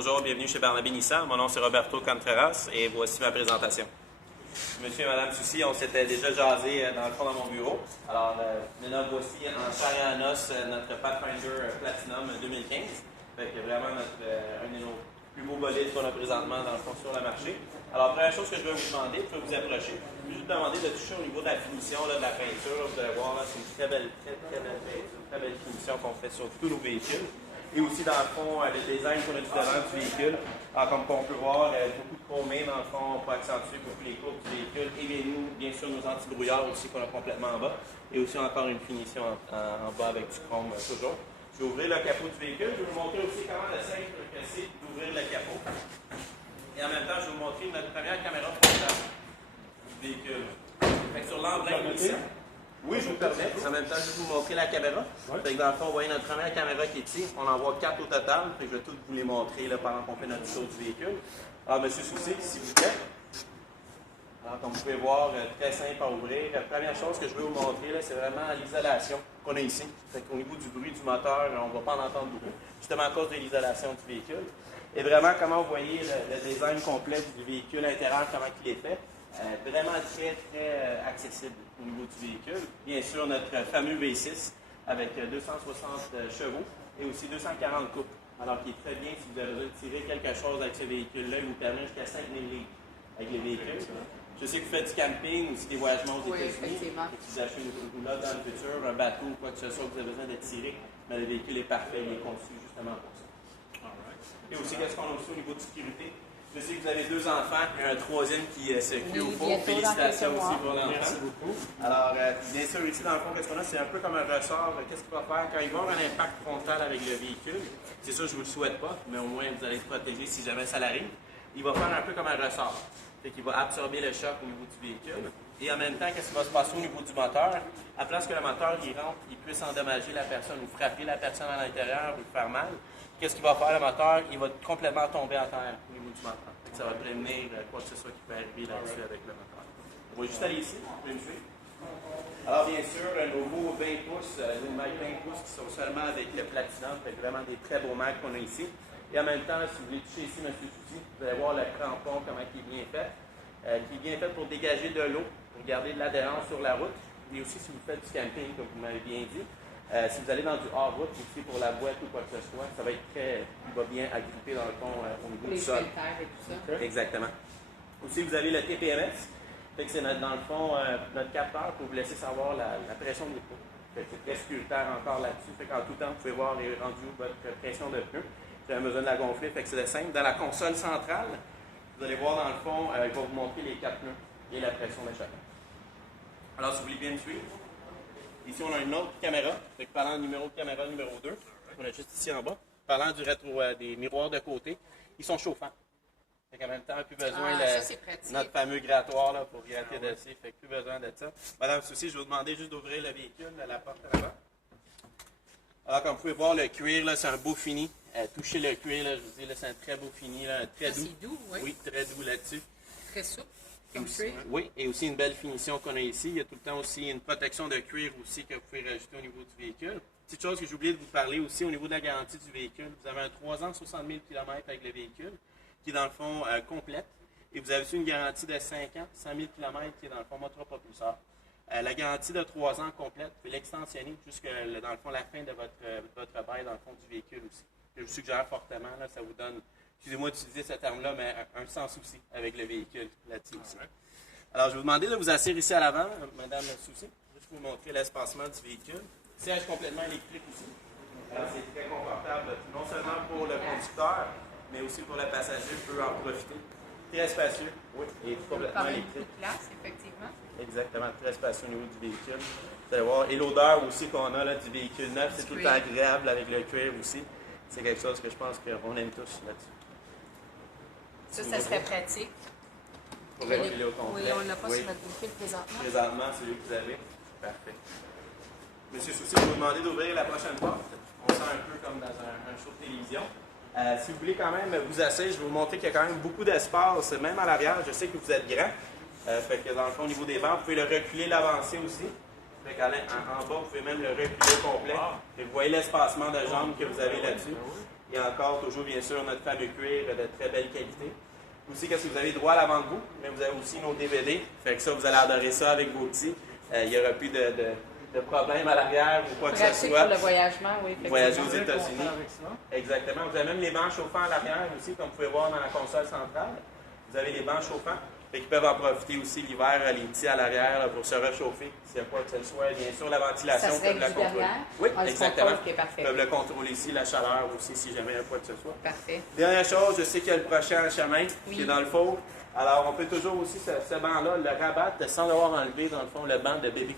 Bonjour, bienvenue chez Barnabé Nissan. Mon nom c'est Roberto Contreras et voici ma présentation. Monsieur et Madame Soucy, on s'était déjà jasé dans le fond dans mon bureau. Alors, maintenant, voici en chair et en os notre Pathfinder Platinum 2015. Fait que vraiment un de nos plus beaux bolides qu'on a présentement dans le fond sur le marché. Alors, première chose que je vais vous demander, vous vous approcher, je vais juste demander de toucher au niveau de la finition là, de la peinture. Vous allez voir, c'est une très belle peinture, une très belle finition qu'on fait sur tous nos véhicules. Et aussi, dans le fond, le design qu'on a du devant du véhicule. Alors, comme on peut voir, beaucoup de chromé, dans le fond, pour accentuer beaucoup les courbes du véhicule. Et bien sûr, nos anti-brouillards aussi qu'on a complètement en bas. Et aussi encore une finition en bas avec du chrome toujours. Je vais ouvrir le capot du véhicule. Je vais vous montrer aussi comment le simple que c'est d'ouvrir le capot. Et en même temps, je vais vous montrer notre première caméra frontale du véhicule. Fait que sur l'emblème ici. Oui, je vous permets. En même temps, je vais vous montrer la caméra. Ouais. Fait que dans le fond, vous voyez notre première caméra qui est ici. On en voit 4 au total. Fait que je vais toutes vous les montrer là, pendant qu'on fait notre tour du véhicule. Alors, M. Soucy, s'il vous plaît. Alors, comme vous pouvez voir, très simple à ouvrir. La première chose que je veux vous montrer, c'est vraiment l'isolation qu'on a ici. Fait qu'au niveau du bruit du moteur, on ne va pas en entendre beaucoup, justement à cause de l'isolation du véhicule. Et vraiment, comment vous voyez le design complet du véhicule intérieur, comment il est fait. Vraiment très, très accessible au niveau du véhicule. Bien sûr, notre fameux V6 avec 260 chevaux et aussi 240 couples. Alors, qui est très bien si vous avez besoin de tirer quelque chose avec ce véhicule-là. Il vous permet jusqu'à 5000 livres avec les véhicules. Je sais que vous faites du camping, aussi des voyagements aux États-Unis. Et que vous achetez une roulotte dans le futur, un bateau ou quoi que ce soit que vous avez besoin de tirer, mais le véhicule est parfait, il est conçu justement pour ça. Et aussi, qu'est-ce qu'on a aussi au niveau de sécurité? Je sais que vous avez 2 enfants et un troisième qui se crie au fond. Félicitations aussi pour l'enfant. Merci beaucoup. Alors, bien sûr, ici, dans le fond, qu'est-ce qu'on a? C'est un peu comme un ressort. Qu'est-ce qu'il va faire quand il va avoir un impact frontal avec le véhicule? C'est sûr, je ne vous le souhaite pas, mais au moins, vous allez être protégé si jamais ça l'arrive. Il va faire un peu comme un ressort. Fait qu'il va absorber le choc au niveau du véhicule. Et en même temps, qu'est-ce qui va se passer au niveau du moteur? À place que le moteur il rentre, il puisse endommager la personne ou frapper la personne à l'intérieur ou faire mal. Qu'est-ce qu'il va faire le moteur? Il va complètement tomber à terre au niveau du moteur. Ça va prévenir quoi que ce soit qui peut arriver là-dessus avec le moteur. On va juste aller ici, vous pouvez me suivre. Alors bien sûr, nos beaux 20 pouces, nos Macs 20 pouces qui sont seulement avec le Platinum, fait vraiment des très beaux Macs qu'on a ici. Et en même temps, si vous voulez toucher ici, M. Soucy, vous allez voir le crampon, comment il est bien fait. Qui est bien fait pour dégager de l'eau, pour garder de l'adhérence sur la route. Et aussi si vous faites du camping, comme vous m'avez bien dit. Si vous allez dans du hors-route, aussi pour la boîte ou quoi que ce soit, ça va être il va bien agripper dans le fond au niveau du sol. Et tout ça. Exactement. Aussi, vous avez le TPMS. Fait que c'est dans le fond notre capteur pour vous laisser savoir la pression des pneus. C'est très sécuritaire encore là-dessus. Fait qu'en tout temps, vous pouvez voir les rendus votre pression de pneus. Vous avez besoin de la gonfler, fait que c'est simple. Dans la console centrale, vous allez voir dans le fond, il va vous montrer les 4 pneus et la pression de chacun. Alors, si vous voulez bien me suivre. Ici, on a une autre caméra. Fait que parlant du caméra numéro 2, on a juste ici en bas. Parlant du rétro, des miroirs de côté, ils sont chauffants. Fait qu'en même temps, plus besoin de notre fameux grattoir là, pour gratter dessus. Fait que plus besoin de ça. Madame Soucy, je vais vous demander juste d'ouvrir le véhicule, la porte à l'avant. Alors, comme vous pouvez voir, le cuir, c'est un beau fini. Toucher le cuir, là, je vous dis, c'est un très beau fini, là, très doux. C'est doux, oui. Oui, très doux là-dessus. Très souple. Oui, et aussi une belle finition qu'on a ici. Il y a tout le temps aussi une protection de cuir aussi que vous pouvez rajouter au niveau du véhicule. Petite chose que j'ai oublié de vous parler aussi au niveau de la garantie du véhicule. Vous avez un 3 ans, 60 000 km avec le véhicule, qui est dans le fond complète. Et vous avez aussi une garantie de 5 ans, 100 000 km qui est dans le fond motopropulseur. La garantie de 3 ans complète, vous pouvez l'extensionner jusqu'à dans le fond la fin de votre bail dans le fond du véhicule aussi. Je vous suggère fortement, là, ça vous donne, excusez-moi d'utiliser ce terme-là, mais un sans souci avec le véhicule là-dessus aussi. Alors, je vais vous demander de vous asseoir ici à l'avant, Madame Soucy, juste pour vous montrer l'espacement du véhicule. Siège complètement électrique aussi. Alors, c'est très confortable, non seulement pour le conducteur, mais aussi pour le passager, peut en profiter. Très spacieux, oui, et complètement électrique. Beaucoup de place, effectivement. Exactement, très spacieux au niveau du véhicule. Vous allez voir, et l'odeur aussi qu'on a là, du véhicule neuf, c'est tout le temps agréable avec le cuir aussi. C'est quelque chose que je pense qu'on aime tous là-dessus. Ça serait pratique. Pour réguler au complet. Oui, on ne l'a pas sur notre véhicule présentement. Présentement, celui que vous avez. Parfait. Monsieur Soucy, je vais vous demander d'ouvrir la prochaine porte. On sent un peu comme dans un show de télévision. Si vous voulez quand même vous asseoir, je vais vous montrer qu'il y a quand même beaucoup d'espace, même à l'arrière. Je sais que vous êtes grand. Fait que dans le fond, au niveau des bancs, vous pouvez le reculer, l'avancer aussi. Fait qu'en bas, vous pouvez même le reculer au complet. Et vous voyez l'espacement de jambes que vous avez là-dessus. Et encore, toujours bien sûr, notre fameux cuir de très belle qualité. Aussi, qu'est-ce que vous avez droit à l'avant de vous, mais vous avez aussi nos DVD. Fait que ça, vous allez adorer ça avec vos petits. Il n'y aura plus de problème à l'arrière ou quoi que ce Pratique soit. pour le voyagement, oui. Voyager aux effectivement. États-Unis. Exactement. Vous avez même les bancs chauffants à l'arrière aussi, comme vous pouvez voir dans la console centrale. Vous avez les bancs chauffants. Fait qu'ils peuvent en profiter aussi l'hiver, les petits à l'arrière, là, pour se réchauffer. S'il n'y a quoi que ce soit, bien sûr, la ventilation, Ça se peuvent règle la du contrôler. derrière? Oui, Ah, le exactement. contrôle, ok, parfait. Ils peuvent le contrôler ici, la chaleur aussi, si jamais il y a quoi que ce soit. Parfait. Dernière chose, je sais qu'il y a le prochain en chemin, Oui. qui est dans le four. Alors, on peut toujours aussi, ce banc-là, le rabattre sans devoir enlever, dans le fond, le banc de bébé.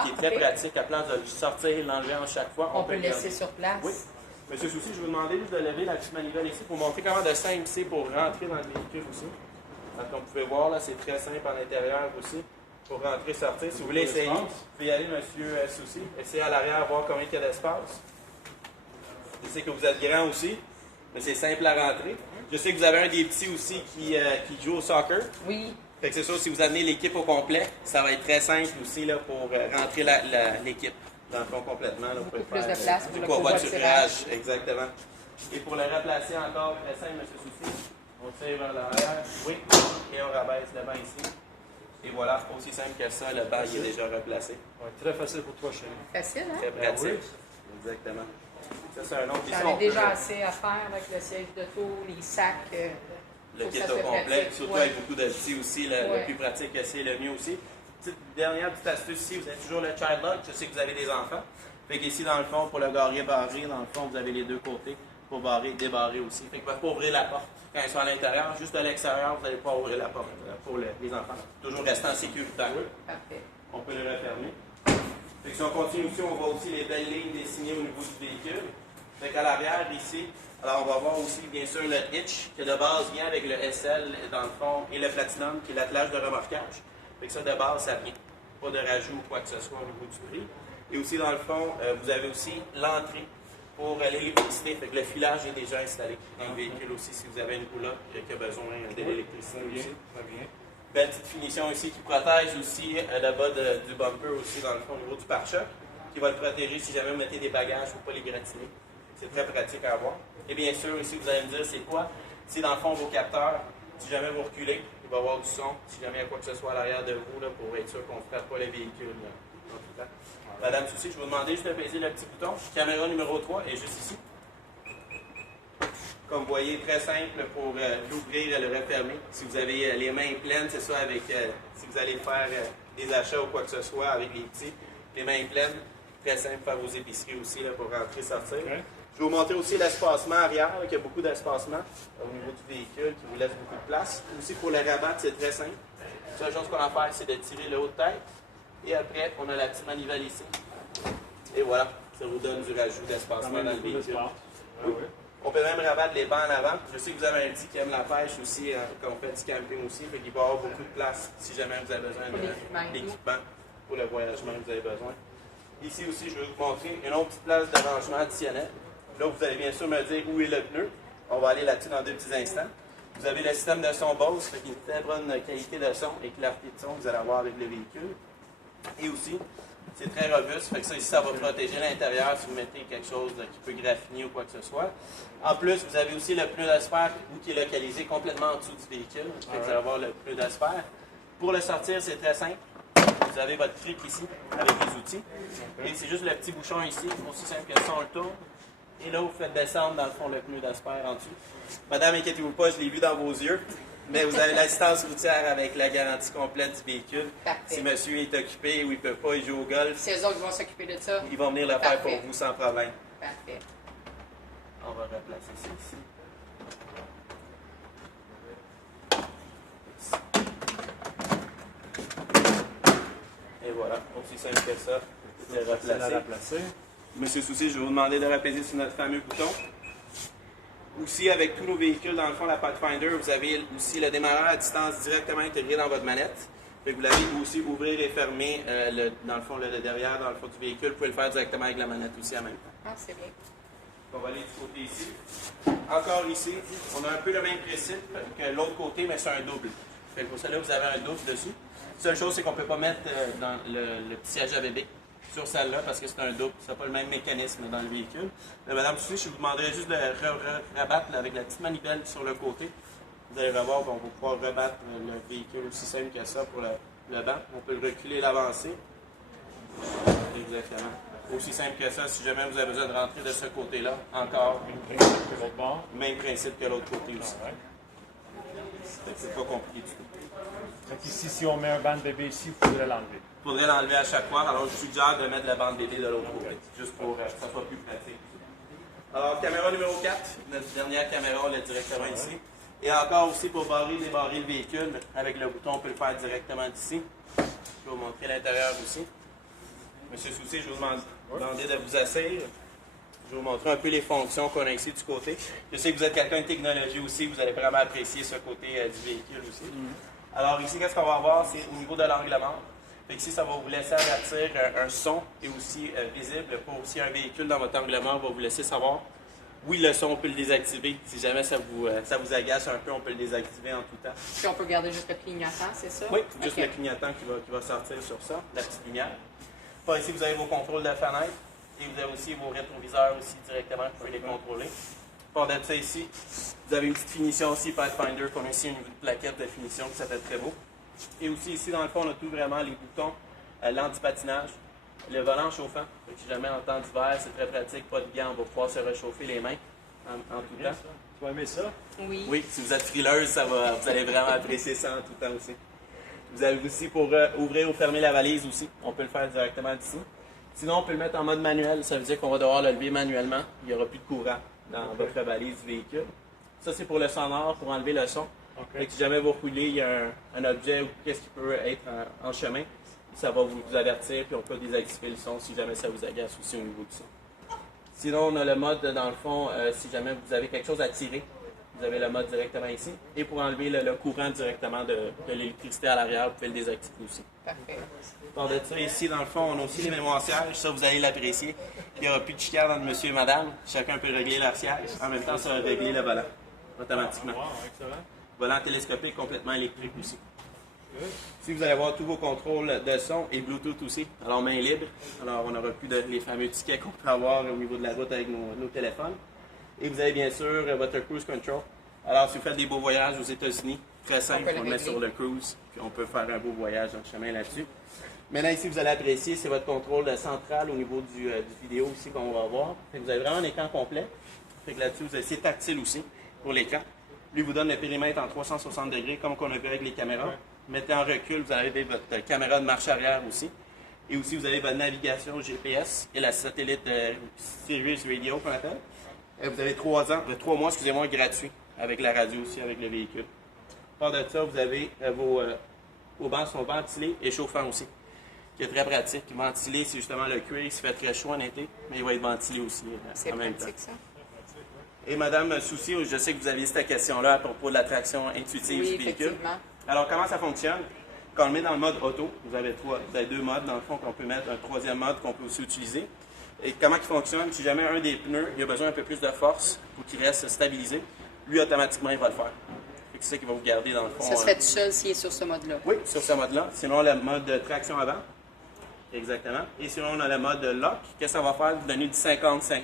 Qui est très ok. pratique, à place de le sortir, l'enlever en chaque fois. On peut le garder. laisser sur place. Oui. Monsieur Soucy, je vais vous demander juste de lever la petite manivelle ici pour montrer comment de simple c'est pour rentrer dans le véhicule aussi. Donc, comme vous pouvez voir, là, c'est très simple à l'intérieur aussi. Pour rentrer, sortir. Si vous voulez essayer, vous pouvez y aller, monsieur Soucy. Essayez à l'arrière, voir combien il y a d'espace. Je sais que vous êtes grand aussi, mais c'est simple à rentrer. Je sais que vous avez un des petits aussi qui joue au soccer. Oui. Fait que c'est sûr, si vous amenez l'équipe au complet, ça va être très simple aussi là, pour rentrer l'équipe dans le fond complètement. Là, Beaucoup plus de place pour du le covoiturage. Exactement. Et pour le replacer encore, très simple, M. Soucy, on tire vers l'arrière, oui, et on rabaisse le banc ici. Et voilà, aussi simple que ça, le banc il est déjà replacé. Ouais, très facile pour toi, chérie. Facile, hein? Très pratique. oui. Exactement. Ça, c'est un autre. Ici, J'en ai on déjà peut- assez à faire avec le siège d'auto, les sacs. Le faut que kit ça au soit complet, pratique. surtout Ouais. avec beaucoup de petits aussi, le Ouais. plus pratique c'est le mieux aussi. Dernière petite astuce ici, vous avez toujours le child lock, je sais que vous avez des enfants. Fait qu'ici, dans le fond, pour le garrier barré, dans le fond, vous avez les deux côtés pour barrer et débarrer aussi. Fait que vous ne pouvez pas ouvrir la porte quand ils sont à l'intérieur, juste à l'extérieur, vous n'allez pas ouvrir la porte pour les enfants. Toujours restant sécuritaire. Parfait. On peut le refermer. Fait que si on continue ici, on voit aussi les belles lignes dessinées au niveau du véhicule. Fait qu'à l'arrière, ici, alors on va voir aussi bien sûr le hitch, que de base vient avec le SL dans le fond, et le Platinum, qui est l'attelage de remorquage. Fait que ça, de base, ça vient. Pas de rajout ou quoi que ce soit au niveau du prix. Et aussi, dans le fond, vous avez aussi l'entrée pour l'électricité. Fait que le filage est déjà installé dans le véhicule aussi, si vous avez une roulotte qui a besoin de l'électricité aussi. Très bien. Belle petite finition ici qui protège aussi le bas du bumper aussi dans le fond au niveau du pare-choc, qui va le protéger si jamais vous mettez des bagages pour ne pas les gratiner. C'est très pratique à avoir. Et bien sûr, ici, vous allez me dire c'est quoi? C'est dans le fond vos capteurs. Si jamais vous reculez, il va y avoir du son. Si jamais il y a quoi que ce soit à l'arrière de vous, là, pour être sûr qu'on ne frappe pas les véhicules. Là, en tout cas. Madame Soucy, je vais vous demander juste de peser le petit bouton. Caméra numéro 3 est juste ici. Comme vous voyez, très simple pour l'ouvrir et le refermer. Si vous avez les mains pleines, c'est ça, avec si vous allez faire des achats ou quoi que ce soit avec les petits, les mains pleines, très simple, faire vos épiceries aussi là, pour rentrer et sortir. Ouais. Je vais vous montrer aussi l'espacement arrière, là, qu'il y a beaucoup d'espacement au niveau du véhicule qui vous laisse beaucoup de place. Aussi pour le rabattre, c'est très simple. La seule chose qu'on a à faire, c'est de tirer le haut de tête. Et après, on a la petite manivelle ici. Et voilà, ça vous donne du rajout d'espacement dans le véhicule. Oui. On peut même rabattre les bancs en avant. Je sais que vous avez un dit qui aime la pêche aussi, quand on fait du camping aussi. Fait qu'il va y avoir beaucoup de place si jamais vous avez besoin Pour l'équipement. d'équipement pour le voyagement que vous avez besoin. Ici aussi, je vais vous montrer une autre petite place de rangement additionnelle. Là, vous allez bien sûr me dire où est le pneu. On va aller là-dessus dans 2 petits instants. Vous avez le système de son Bose, qui est une très bonne qualité de son et clarté de son que vous allez avoir avec le véhicule. Et aussi, c'est très robuste, fait que ça ici, ça va protéger l'intérieur si vous mettez quelque chose qui peut graffiner ou quoi que ce soit. En plus, vous avez aussi le pneu d'asphalte qui est localisé complètement en dessous du véhicule. Fait que vous allez avoir le pneu d'asphalte. Pour le sortir, c'est très simple. Vous avez votre trick ici avec les outils. Et c'est juste le petit bouchon ici, aussi simple que ça, on le tourne. Et là, vous faites descendre dans le fond le pneu d'asphalte en dessous. Madame, inquiétez-vous pas, je l'ai vu dans vos yeux. Mais vous avez l'assistance routière avec la garantie complète du véhicule. Parfait. Si monsieur est occupé ou il ne peut pas, il joue au golf, C'est eux autres qui vont s'occuper de ça. ils vont venir le faire pour Parfait. vous sans problème. Parfait. On va replacer ça ici. Et voilà, aussi simple que ça. C'est Facile à replacé. la placer. Monsieur Soucy, je vais vous demander de repaiser sur notre fameux bouton. Aussi, avec tous nos véhicules, dans le fond, la Pathfinder, vous avez aussi le démarreur à distance directement intégré dans votre manette. Fait que vous l'avez aussi ouvrir et fermer, dans le fond, le derrière, dans le fond du véhicule. Vous pouvez le faire directement avec la manette aussi en même temps. Ah, c'est bien. On va aller du côté ici. Encore ici, on a un peu le même principe que l'autre côté, mais c'est un double. Fait que pour cela, vous avez un double dessus. La seule chose, c'est qu'on ne peut pas mettre dans le petit siège à bébé. sur celle-là parce que c'est un double, ça n'a pas le même mécanisme dans le véhicule. Mais Madame Soucy, je vous demanderais juste de rabattre là, avec la petite manivelle sur le côté. Vous allez revoir, on va pouvoir rebattre le véhicule aussi simple que ça pour le banc. On peut le reculer et l'avancer. Exactement. Aussi simple que ça, si jamais vous avez besoin de rentrer de ce côté-là, encore. Même principe que l'autre bord. Même principe que l'autre côté aussi. Ouais. C'est pas compliqué du tout. Fait qu'ici, si on met un banc de bébé ici, il faudrait l'enlever. Il faudrait l'enlever à chaque fois, alors je suggère de mettre la bande bébé de l'autre côté, juste pour que ça soit plus pratique. Alors, caméra numéro 4, notre dernière caméra, on l'a directement ici. Et encore aussi pour barrer, débarrer le véhicule, avec le bouton, on peut le faire directement d'ici. Je vais vous montrer l'intérieur aussi. Monsieur Soucy, je vais vous demander de vous asseoir. Je vais vous montrer un peu les fonctions qu'on a ici du côté. Je sais que vous êtes quelqu'un de technologie aussi, vous allez vraiment apprécier ce côté du véhicule aussi. Alors ici, qu'est-ce qu'on va avoir? C'est au niveau de l'angle mort. Fait que ici, ça va vous laisser avertir un son et aussi visible pour aussi un véhicule dans votre angle mort va vous laisser savoir. Oui, le son, on peut le désactiver. Si jamais ça vous agace un peu, on peut le désactiver en tout temps. Puis on peut garder juste le clignotant, c'est ça? Oui, juste Ok. le clignotant qui va sortir sur ça, la petite lumière. Par ici, vous avez vos contrôles de fenêtre et vous avez aussi vos rétroviseurs aussi directement, vous pouvez les contrôler. Par de ça ici, vous avez une petite finition aussi Pathfinder qu'on a ici, une plaquette de finition qui s'appelle très beau. Et aussi ici, dans le fond, on a tout vraiment les boutons, l'anti-patinage, le volant chauffant. Donc, si jamais en temps d'hiver, c'est très pratique, pas de gants, on va pouvoir se réchauffer les mains en tout Bien, temps. ça. Tu vas aimer ça? Oui. Oui, si vous êtes frileuse, vous allez vraiment apprécier ça en tout temps aussi. Vous avez aussi pour ouvrir ou fermer la valise aussi. On peut le faire directement d'ici. Sinon, on peut le mettre en mode manuel. Ça veut dire qu'on va devoir le lever manuellement. Il n'y aura plus de courant dans votre valise du véhicule. Ça, c'est pour le sonore, pour enlever le son. Fait que si jamais vous roulez, il y a un objet ou qu'est-ce qui peut être en chemin, ça va vous avertir, puis on peut désactiver le son si jamais ça vous agace aussi au niveau du son. Sinon, on a le mode, dans le fond, si jamais vous avez quelque chose à tirer, vous avez le mode directement ici. Et pour enlever le courant directement de l'électricité à l'arrière, vous pouvez le désactiver aussi. Parfait. Par de ça, ici, dans le fond, on a aussi les mémoires sièges. Ça, vous allez l'apprécier. Il n'y aura plus de chicane entre monsieur et madame. Chacun peut régler leur siège. En même temps, ça va régler le volant automatiquement. Wow, excellent. Volant télescopique complètement électrique aussi. Ici, vous allez avoir tous vos contrôles de son et Bluetooth aussi. Alors, main libre. Alors, on n'aura plus les fameux tickets qu'on peut avoir au niveau de la route avec nos téléphones. Et vous avez bien sûr votre cruise control. Alors, si vous faites des beaux voyages aux États-Unis, très simple, peut le on le met régler. sur le cruise, puis on peut faire un beau voyage dans le chemin là-dessus. Maintenant, ici, vous allez apprécier, c'est votre contrôle central au niveau du vidéo aussi qu'on va avoir. Fait que vous avez vraiment un écran complet. Fait que là-dessus, vous avez c'est tactile aussi pour l'écran. Lui vous donne le périmètre en 360 degrés, comme qu'on a vu avec les caméras. Mettez en recul, vous avez votre caméra de marche arrière aussi. Et aussi, vous avez votre navigation GPS et la satellite Sirius Radio qu'on appelle. Vous avez 3 mois, gratuits avec la radio aussi, avec le véhicule. Par de ça, vous avez vos bancs sont ventilés et chauffants aussi, qui est très pratique. Ventilé, c'est justement le cuir, il se fait très chaud en été, mais il va être ventilé aussi C'est en même temps. pratique, ça. Et Madame Soucy, je sais que vous aviez cette question-là à propos de la traction intuitive Oui, du véhicule. effectivement. Alors, comment ça fonctionne? Quand on le met dans le mode auto, vous avez 2 modes dans le fond qu'on peut mettre, un 3e mode qu'on peut aussi utiliser. Et comment il fonctionne? Si jamais un des pneus il a besoin un peu plus de force pour qu'il reste stabilisé, lui, automatiquement, il va le faire. C'est ça qui va vous garder dans le fond. Ça se fait tout seul s'il est sur ce mode-là. Oui, sur ce mode-là. Sinon, le mode de traction avant. Exactement. Et sinon, on a le mode lock. Qu'est-ce que ça va faire? Vous donner du 50-50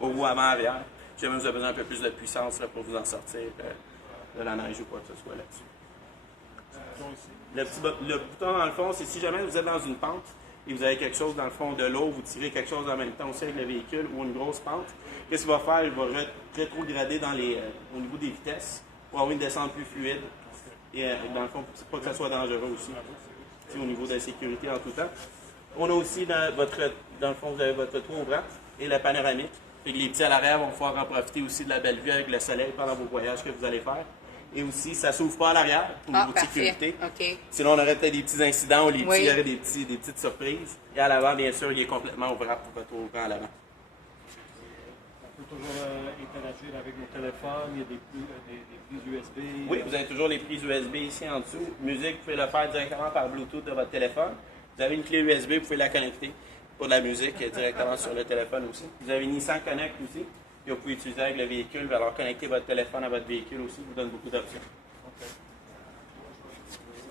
au bout avant-arrière. Si jamais vous avez besoin un peu plus de puissance là, pour vous en sortir de la neige ou quoi que ce soit là-dessus. Le bouton, dans le fond, c'est si jamais vous êtes dans une pente et vous avez quelque chose dans le fond de l'eau, vous tirez quelque chose en même temps aussi avec le véhicule ou une grosse pente, qu'est-ce qu'il va faire? Il va rétrograder au niveau des vitesses pour avoir une descente plus fluide. Et dans le fond, pour pas que ça soit dangereux aussi. Au niveau de la sécurité en tout temps. On a aussi dans le fond, vous avez votre toit ouvrant et la panoramique. Fait que les petits à l'arrière vont pouvoir en profiter aussi de la belle vue avec le soleil pendant vos voyages que vous allez faire. Et aussi, ça ne s'ouvre pas à l'arrière au niveau de Parfait. sécurité. OK. Sinon, on aurait peut-être des petits incidents ou il y aurait des petites surprises. Et à l'avant, bien sûr, il est complètement ouvert pour votre ouvrant à l'avant. On peut toujours interagir avec nos téléphones, il y a des prises USB. Oui, vous avez toujours les prises USB ici en dessous. Musique, vous pouvez le faire directement par Bluetooth de votre téléphone. Vous avez une clé USB, vous pouvez la connecter pour de la musique directement sur le téléphone aussi. Vous avez Nissan Connect aussi, que vous pouvez utiliser avec le véhicule. Alors, connecter votre téléphone à votre véhicule aussi vous donne beaucoup d'options.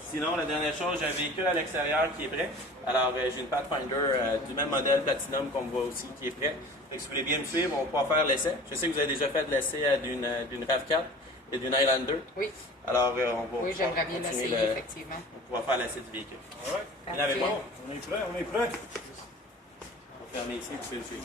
Sinon, la dernière chose, j'ai un véhicule à l'extérieur qui est prêt. Alors, j'ai une Pathfinder du même modèle Platinum qu'on voit aussi qui est prêt. Donc, si vous voulez bien me suivre, on va pouvoir faire l'essai. Je sais que vous avez déjà fait de l'essai d'une RAV4 et d'une Highlander. Oui. Alors, on va Oui, j'aimerais bien continuer l'essayer, effectivement. On va pouvoir faire l'essai du véhicule. All right. Il y en avait pas. Parfait. On est prêt, on est prêt. On va fermer ici, vous pouvez le suivre.